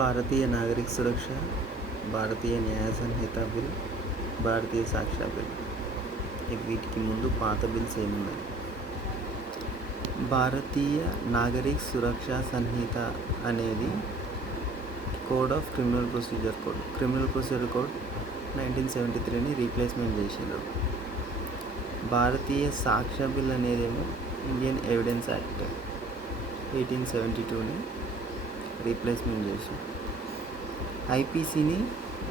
భారతీయ నాగరిక సురక్ష, భారతీయ న్యాయ సంహిత బిల్, భారతీయ సాక్ష్య బిల్. వీటికి ముందు పాత బిల్స్ ఏమున్నాయి? భారతీయ నాగరిక సురక్ష సంహిత అనేది code of criminal procedure code. Criminal procedure code 1973ని రీప్లేస్మెంట్ చేసిండ్రు. భారతీయ సాక్ష్య బిల్ అనేదేమో ఇండియన్ ఎవిడెన్స్ యాక్ట్ 1872ని రీప్లేస్మెంట్ చేసింది. ఐపీసీని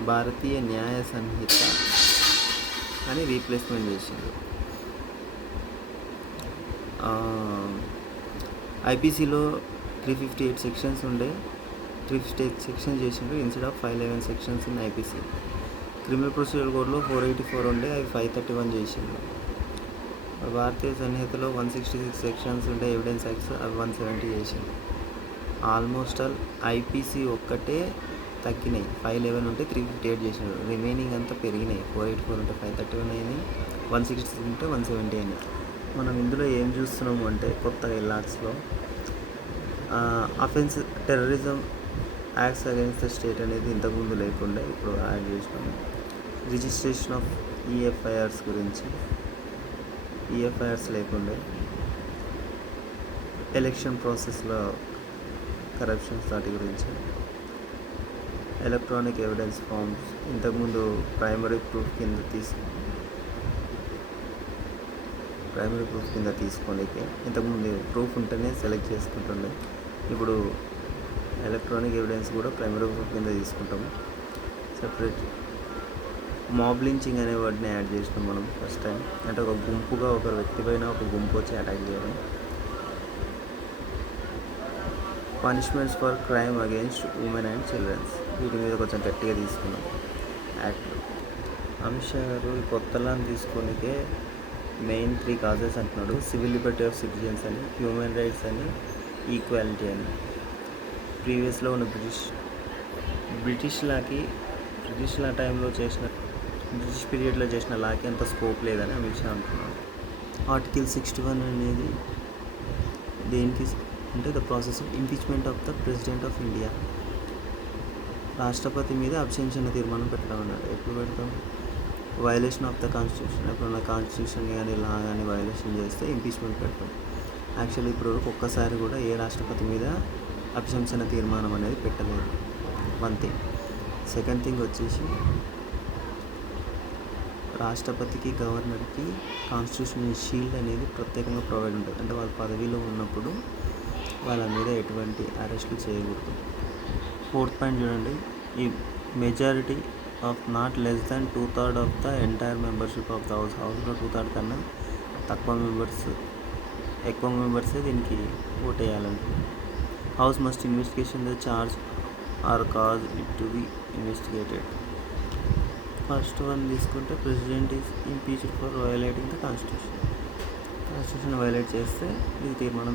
భారతీయ న్యాయ సంహిత అని రీప్లేస్మెంట్ చేసిండ్రు. ఐపీసీలో 358 సెక్షన్స్ ఉండే 358 సెక్షన్స్ చేసిండ్రు instead of 511 sections in IPC. Criminal procedure కోడ్లో 484 ఉండే, అవి 531 చేసిండ్రు. భారతీయ సంహితలో 166 సెక్షన్స్ ఉండే ఎవిడెన్స్ యాక్ట్స్, అవి 170 చేసిండ్రు. ఆల్మోస్ట్ ఆల్ ఐపీసీ ఒక్కటే తగ్గినాయి. 511 ఉంటే 358 చేసినారు. రిమైనింగ్ అంతా పెరిగినాయి. 484 ఉంటే 531 అయినాయి, 166 ఉంటే 170 అయినాయి. మనం ఇందులో ఏం చూస్తున్నాము అంటే కొత్తగా లాక్స్లో offence terrorism acts against the state అనేది ఇంతకుముందు లేకుండా ఇప్పుడు యాడ్ చేసినాము. రిజిస్ట్రేషన్ ఆఫ్ ఈఎఫ్ఐఆర్స్ గురించి, ఈఎఫ్ఐఆర్స్ లేకుండే ఎలక్షన్ ప్రాసెస్లో కరప్షన్స్ వాటి గురించి, ఎలక్ట్రానిక్ ఎవిడెన్స్ ఫామ్స్ ఇంతకుముందు ప్రైమరీ ప్రూఫ్ కింద తీసుకోనికి ఇంతకుముందు ప్రూఫ్ ఉంటేనే సెలెక్ట్ చేసుకుంటుండే. ఇప్పుడు ఎలక్ట్రానిక్ ఎవిడెన్స్ కూడా ప్రైమరీ ప్రూఫ్ కింద తీసుకుంటాము. సెపరేట్ మాబ్ లించింగ్ అనే వర్డ్ని యాడ్ చేసినాం మనం ఫస్ట్ టైం. అంటే ఒక గుంపుగా ఒక వ్యక్తి పైన ఒక గుంపు వచ్చి అటాక్ చేయడం. Punishments for crime against women and childrens, వీటి మీద కొంచెం గట్టిగా తీసుకున్నాం యాక్ట్. అమిత్ షా గారు ఈ కొత్తలాన్ని తీసుకోనికే మెయిన్ 3 కాజెస్ అంటున్నాడు. సివిల్ లిబర్టీ ఆఫ్ సిటిజన్స్ అని, హ్యూమన్ రైట్స్ అని, ఈక్వాలిటీ అని. ప్రీవియస్లో ఉన్న బ్రిటిష్ లా టైంలో బ్రిటిష్ పీరియడ్లో చేసిన లాకి అంత స్కోప్ లేదని అమిత్ షా అంటున్నాడు. ఆర్టికల్ 61 అనేది దేనికి అంటే the process of impeachment of the president of India. రాష్ట్రపతి మీద అబ్సెన్షన్ తీర్మానం పెట్టడం అన్నాడు. ఎప్పుడు పెడతాం? Violation of the constitution. ఎప్పుడన్నా కాన్స్టిట్యూషన్ కానీ లా కానీ వైలేషన్ చేస్తే ఇంపీచ్మెంట్ పెడతాం. యాక్చువల్లీ ఇప్పుడు ఒక్కసారి కూడా ఏ రాష్ట్రపతి మీద అబ్సెన్షన్ తీర్మానం అనేది పెట్టలేదు. One thing. సెకండ్ థింగ్ వచ్చేసి రాష్ట్రపతికి, గవర్నర్కి కాన్స్టిట్యూషనల్ షీల్డ్ అనేది ప్రత్యేకంగా ప్రొవైడ్ ఉంటుంది. అంటే వాళ్ళ పదవిలో ఉన్నప్పుడు వాళ్ళ మీద ఎటువంటి అరెస్టులు చేయకూడదు. 4th పాయింట్ చూడండి. ఈ majority of not less than 2/3 of the entire membership of the హౌస్లో 2/3 కన్నా ఎక్కువ మెంబర్సే దీనికి ఓట్ వేయాలంటే. House must investigation the charge or cause it to be investigated. First one తీసుకుంటే president is impeached for violating the constitution violate చేస్తే ఇది తీర్మానం